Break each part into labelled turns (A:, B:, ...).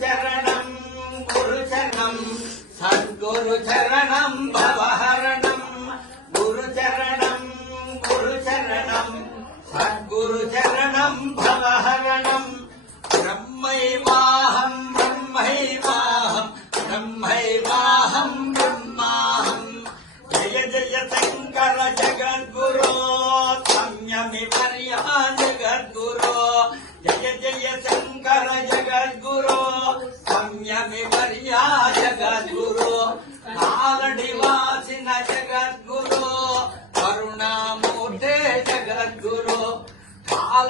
A: చరణం గురు చరణం సద్గురు చరణం భవ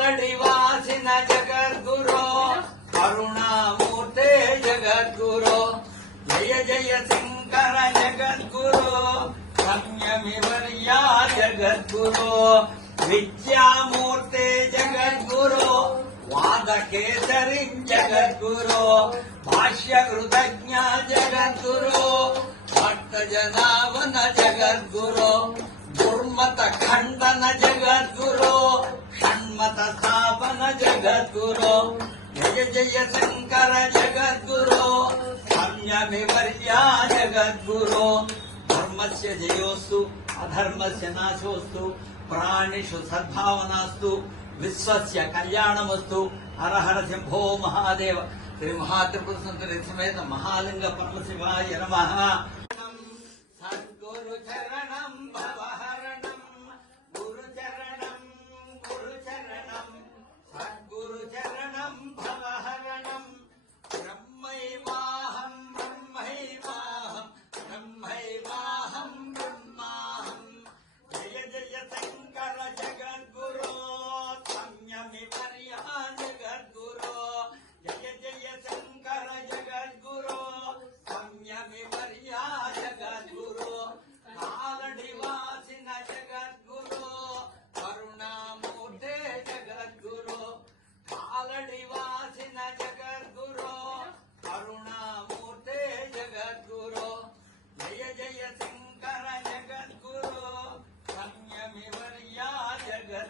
A: षडिवासिन जगद्गुरो, करुणामूर्ते जगद्गुरो। जय जय शङ्कर जगद्गुरो, संयमिवर्या जगद्गुरो। विद्यामूर्ते जगद्गुरो, वादकेसरि जगद्गुरो, भाष्यकृतज्ञा जगद्गुरो, भक्तजनावन जगद्गुरो, दुर्मतखण्डन जगद्गुरो। జగద్గురు. జయ జయ శంకర జగద్గురు. సంయమి వర్యా జగద్గురు. ధర్మస్య జయోస్తు అధర్మస్య నాశోస్తు ప్రాణిషు సద్భావనాస్తు విశ్వస్య కళ్యాణమస్తు. హరహర హర శంభో మహాదేవ. శ్రీ మహాత్రిపుర సుందరి సమేత మహాలింగ పరమశివాయ నమ.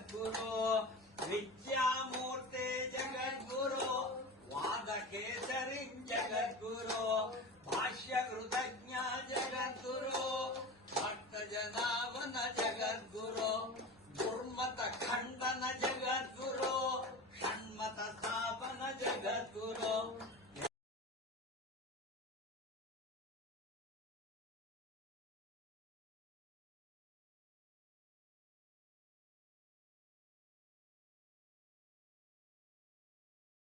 A: ಜಗದ್ಗುರು ವಿದ್ಯಾಮೂರ್ತಿ ಜಗದ್ಗುರು ವಾದ ಕೇಸರಿ ಜಗದ್ಗುರು ಭಾಷ್ಯ ಕೃತಜ್ಞ